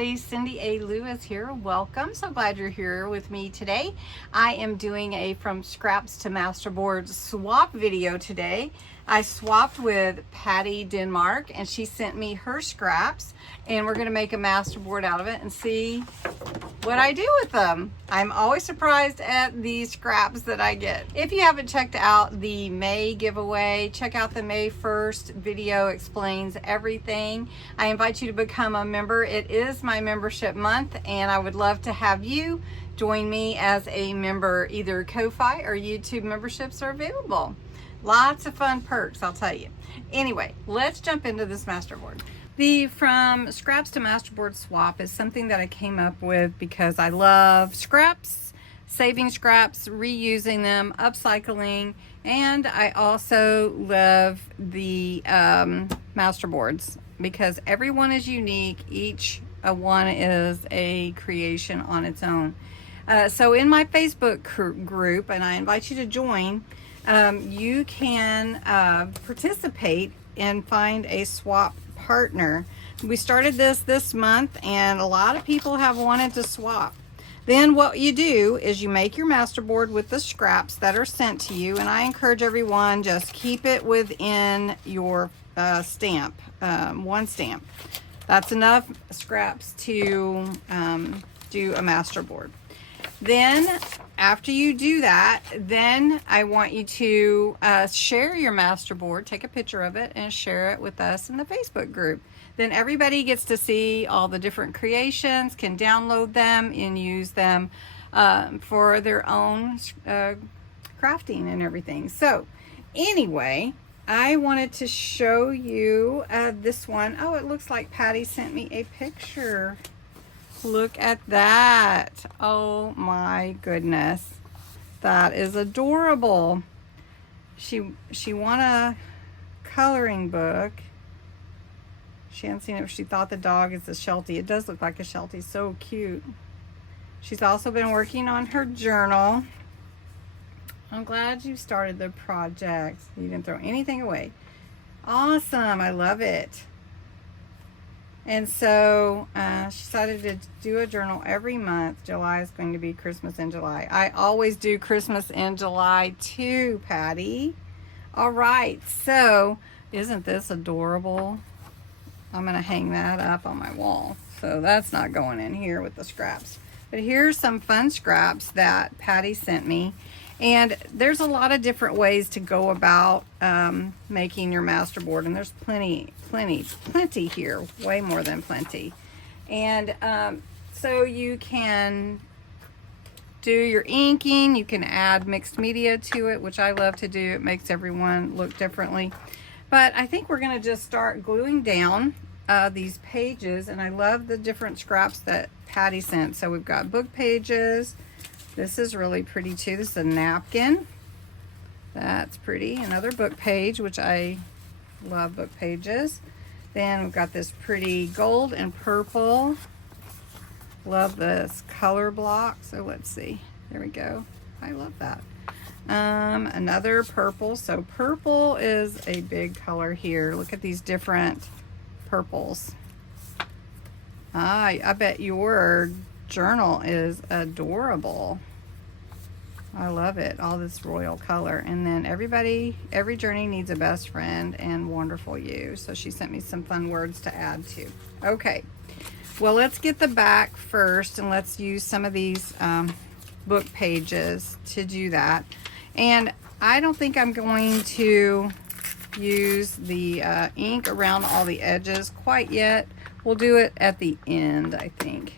everybody. Cindy A. Lewis here. Welcome. So glad you're here with me today. I am doing a From Scraps to Masterboard swap video today. I swapped with Patti Denmark and she sent me her scraps and we're going to make a masterboard out of it and see what I do with them. I'm always surprised at the scraps that I get. If you haven't checked out the May giveaway, check out the May 1st video, explains everything. I invite you to become a member. It is my membership month and I would love to have you join me as a member. Either Ko-Fi or YouTube memberships are available. Lots of fun perks, I'll tell you. Anyway, let's jump into this masterboard. The From Scraps to Masterboard Swap is something that I came up with because I love scraps, saving scraps, reusing them, upcycling, and I also love the masterboards because everyone is unique. Each one is a creation on its own. So in my Facebook group, and I invite you to join, you can participate and find a swap partner. We started this month and a lot of people have wanted to swap. Then what you do is you make your masterboard with the scraps that are sent to you, and I encourage everyone just keep it within your stamp, one stamp. That's enough scraps to do a masterboard. Then after you do that, then I want you to share your masterboard, take a picture of it and share it with us in the Facebook group. Then everybody gets to see all the different creations, can download them and use them for their own crafting and everything. So anyway, I wanted to show you this one. Oh, it looks like Patti sent me a picture. Look at that. Oh my goodness. That is adorable. She won a coloring book. She hadn't seen it. She thought the dog is a Sheltie. It does look like a Sheltie. So cute. She's also been working on her journal. I'm glad you started the project. You didn't throw anything away. Awesome. I love it. And so she decided to do a journal every month. July is going to be Christmas in July. I always do Christmas in July too, Patti. All right, so isn't this adorable? I'm going to hang that up on my wall. So that's not going in here with the scraps. But here's some fun scraps that Patti sent me. And there's a lot of different ways to go about making your masterboard, and there's plenty here, way more than plenty. And so you can do your inking, you can add mixed media to it, which I love to do. It makes everyone look differently. But I think we're gonna just start gluing down these pages, and I love the different scraps that Patti sent. So we've got book pages. This is really pretty too. This is a napkin. That's pretty. Another book page, which I love book pages. Then we've got this pretty gold and purple. Love this color block. So let's see. There we go. I love that. Another purple. So purple is a big color here. Look at these different purples. I bet your journal is adorable. I love it. All this royal color. And then every journey needs a best friend and wonderful you. So she sent me some fun words to add to. Okay, well, let's get the back first and let's use some of these book pages to do that. And I don't think I'm going to use the ink around all the edges quite yet. We'll do it at the end, I think.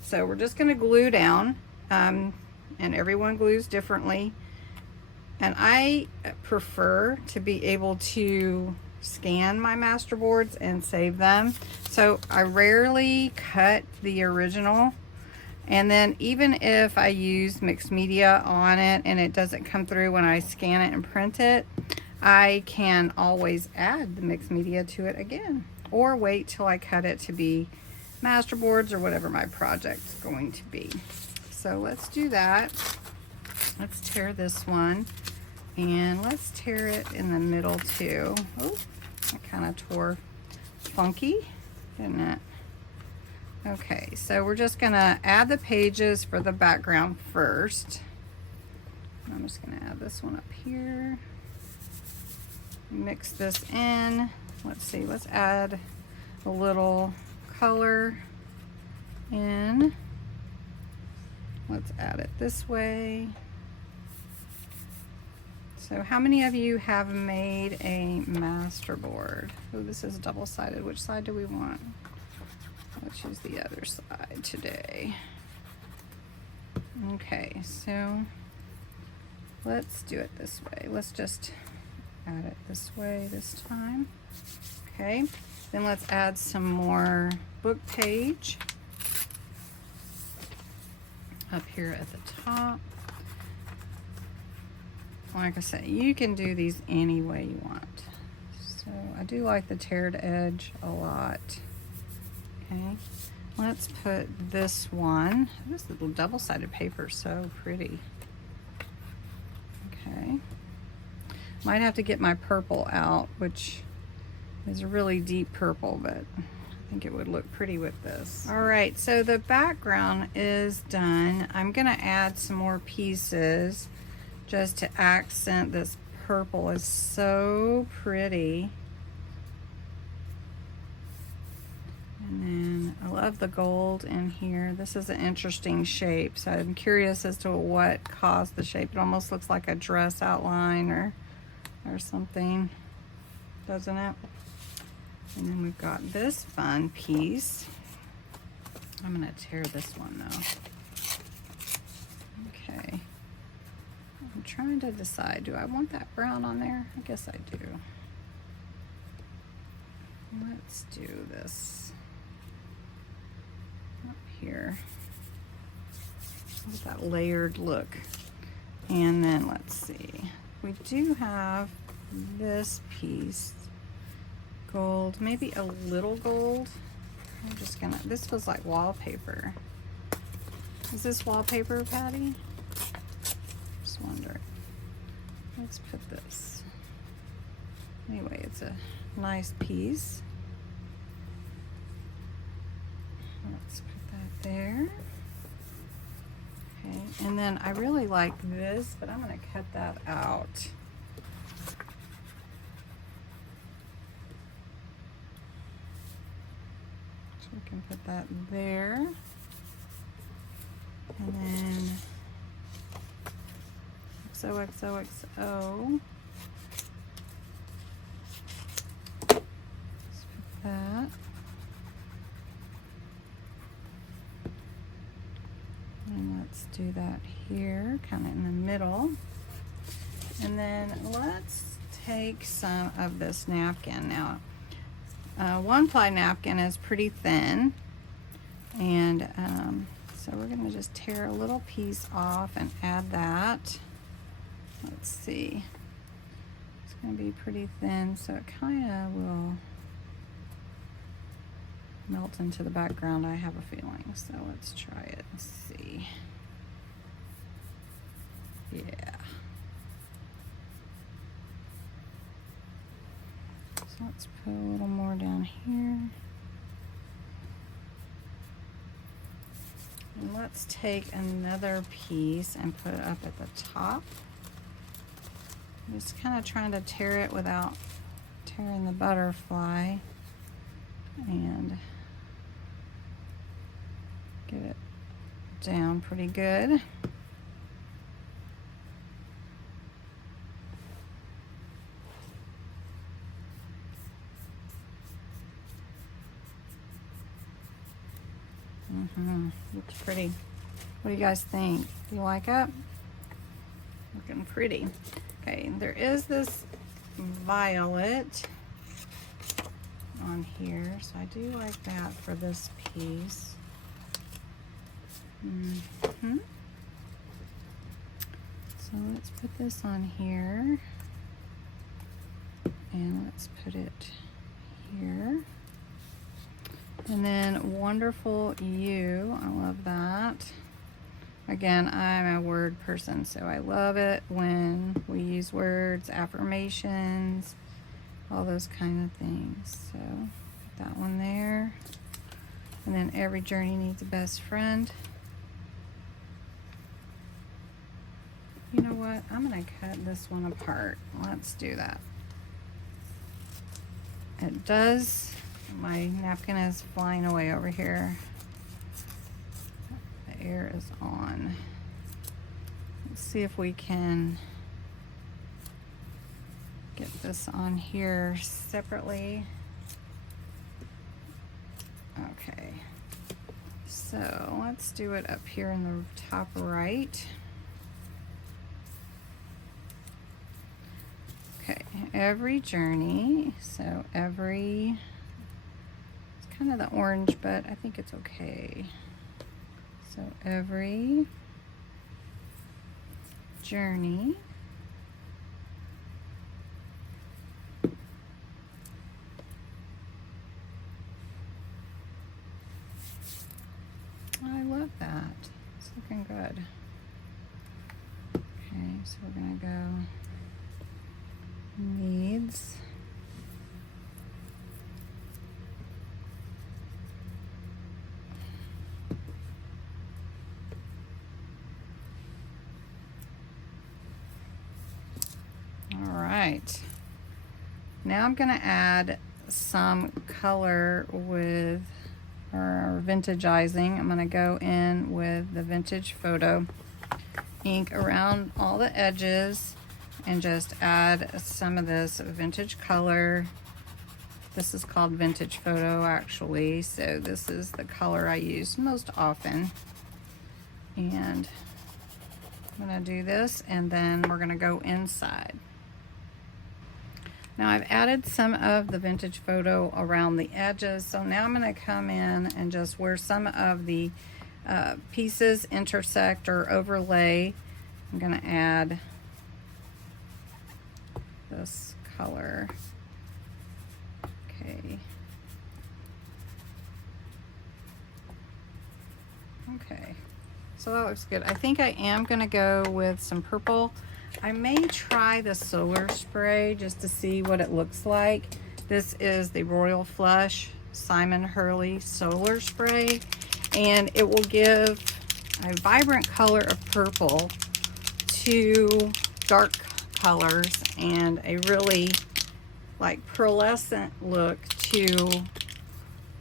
So we're just going to glue down, and everyone glues differently. And I prefer to be able to scan my masterboards and save them. So I rarely cut the original. And then even if I use mixed media on it and it doesn't come through when I scan it and print it, I can always add the mixed media to it again, or wait till I cut it to be masterboards or whatever my project's going to be. So let's do that. Let's tear this one and let's tear it in the middle too. Oh, I kind of tore funky, didn't it? Okay, so we're just gonna add the pages for the background first. I'm just gonna add this one up here. Mix this in. Let's see, let's add a little color in. Let's add it this way. So how many of you have made a Masterboard? Oh, this is double-sided. Which side do we want? Let's use the other side today. Okay, so let's do it this way. Let's just add it this way this time. Okay, then let's add some more book page up here at the top. Like I said, you can do these any way you want. So I do like the teared edge a lot. Okay, let's put this one. This little double-sided paper is so pretty. Okay, might have to get my purple out, which is a really deep purple, but I think it would look pretty with this. All right, so the background is done. I'm gonna add some more pieces just to accent this purple. Is so pretty. And then I love the gold in here. This is an interesting shape, so I'm curious as to what caused the shape. It almost looks like a dress outline or something, doesn't it? And then we've got this fun piece. I'm gonna tear this one though. Okay. I'm trying to decide, do I want that brown on there? I guess I do. Let's do this up here with that layered look. And then let's see, we do have this piece, gold, maybe a little gold. I'm just gonna, this feels like wallpaper. Is this wallpaper, Patty? Just wondering. Let's put this. Anyway, it's a nice piece. Let's put that there. Okay, and then I really like this, but I'm gonna cut that out. So we can put that there. And then XOXOXO. Let's put that. And let's do that here, kind of in the middle. And then let's take some of this napkin. Now, one ply napkin is pretty thin, and so we're gonna just tear a little piece off and add that. Let's see, it's gonna be pretty thin, so it kind of will melt into the background, I have a feeling. So let's try it and see. Yeah. So let's put a little more down here. And let's take another piece and put it up at the top. Just kind of trying to tear it without tearing the butterfly, and get it down pretty good. Looks pretty. What do you guys think? Do you like it? Looking pretty. Okay, there is this violet on here, so I do like that for this piece. So let's put this on here, and let's put it here. And then Wonderful You, I love that. Again, I'm a word person, so I love it when we use words, affirmations, all those kind of things. So put that one there. And then every journey needs a best friend. You know what? I'm going to cut this one apart. Let's do that. It does. My napkin is flying away over here. The air is on. Let's see if we can get this on here separately. Okay. So let's do it up here in the top right. Okay, every journey, so every, it's kind of the orange, but I think it's okay. So every journey I love that. It's looking good. Okay, so we're gonna go needs. All right. Now I'm gonna add some color with our vintageizing. I'm gonna go in with the vintage photo ink around all the edges and just add some of this vintage color. This is called vintage photo actually, so this is the color I use most often. And I'm gonna do this and then we're gonna go inside. Now I've added some of the vintage photo around the edges, so now I'm gonna come in and just where some of the pieces intersect or overlay, I'm gonna add this color. Okay. Okay, so that looks good. I think I am gonna go with some purple. I may try the solar spray just to see what it looks like. This is the Royal Flush Simon Hurley solar spray, and it will give a vibrant color of purple to dark colors and a really like pearlescent look to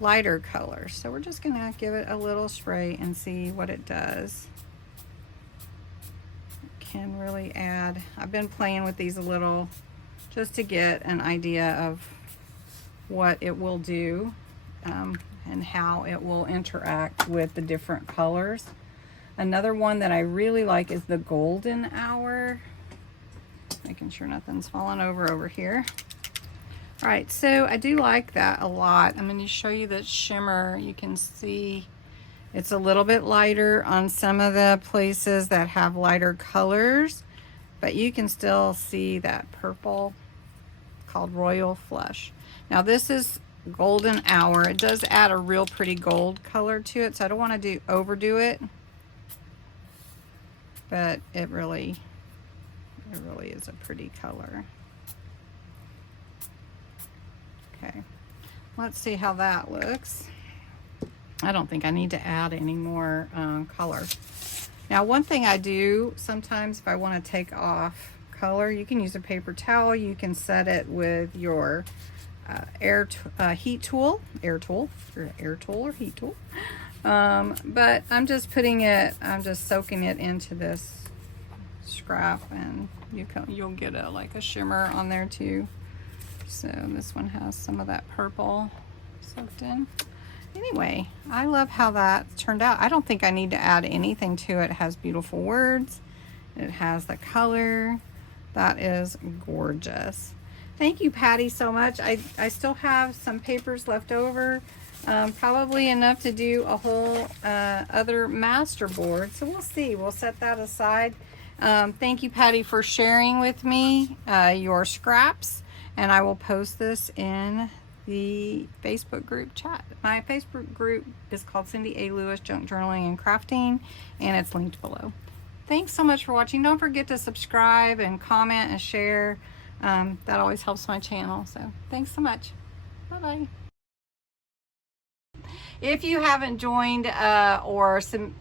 lighter colors. So we're just gonna give it a little spray and see what it does. It can really add, I've been playing with these a little just to get an idea of what it will do and how it will interact with the different colors. Another one that I really like is the Golden Hour. Making sure nothing's falling over here. All right, so I do like that a lot. I'm going to show you the shimmer. You can see it's a little bit lighter on some of the places that have lighter colors, but you can still see that purple called Royal Flush. Now this is Golden Hour. It does add a real pretty gold color to it, so I don't want to overdo it, but it really is a pretty color. Okay, let's see how that looks. I don't think I need to add any more color. Now one thing I do sometimes if I want to take off color, you can use a paper towel. You can set it with your air tool. But I'm just soaking it into this scrap, and you'll get like a shimmer on there too. So this one has some of that purple soaked in. Anyway, I love how that turned out. I don't think I need to add anything to it. It has beautiful words. It has the color. That is gorgeous. Thank you, Patti, so much. I still have some papers left over. Probably enough to do a whole other Masterboard. So we'll see. We'll set that aside. Thank you, Patti, for sharing with me your scraps. And I will post this in the Facebook group chat. My Facebook group is called Cindy A. Lewis Junk Journaling and Crafting, and it's linked below. Thanks so much for watching. Don't forget to subscribe and comment and share. That always helps my channel. So thanks so much. Bye-bye. If you haven't joined or some